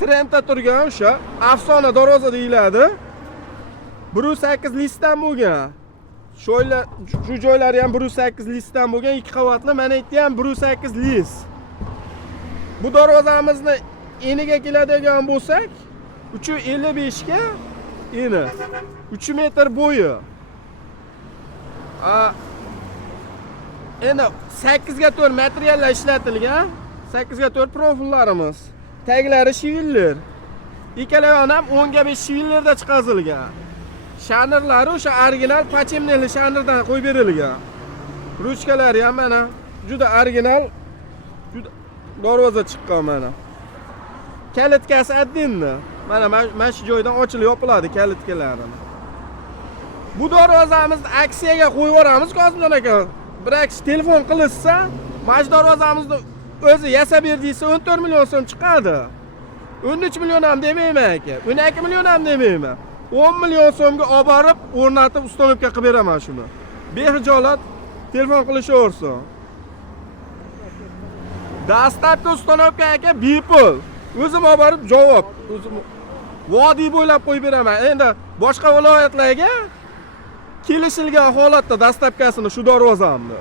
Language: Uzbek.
trendda turgan o'sha afsona darvoza deyiladi. 1.8 listdan bo'lgan. Shu joylari ham 1.8 listdan bo'lgan, 2 qavatli. Mana bu ham 1.8 list. Bu darvozamizni eniga keladigan bo'lsak, 355 ga eni. 3 metr bo'yi. Endi 8 ga 4 materiallar ishlatilgan. 8 ga 4 profillarimiz. Taglari shivillar. Ikkalayon ham 10 ga 5 shivillarda chiqazilgan. Shanirlari o'sha original pachemneli shanirdan qo'yib berilgan. Ruchkalari ham mana juda original, juda darvoza chiqqan mana. Kalitkasi addinni. Mana shu joydan ochilib yopiladi kalitkalari. Bu darvozamizni aksiyaga qo'yib yuboramiz Kozimjon aka. Bir kishi telefon qilsa, mana shu darvozamizni o'zi yasab ber desa 14 million so'm chiqadi. 13 million ham demayman aka. 12 million ham demayman. 10 million so'mga olib borib, o'rnatib ustanovka qilib beraman shuni. Behijolat telefon qilishaversin. Dastlabki ustanovka aka bepul. O'zim olib borib javob. O'zim vodiy bo'ylab qo'yib beraman. Endi boshqa viloyatlarga kelishilgan holatda dastlabkasini shu darvozamni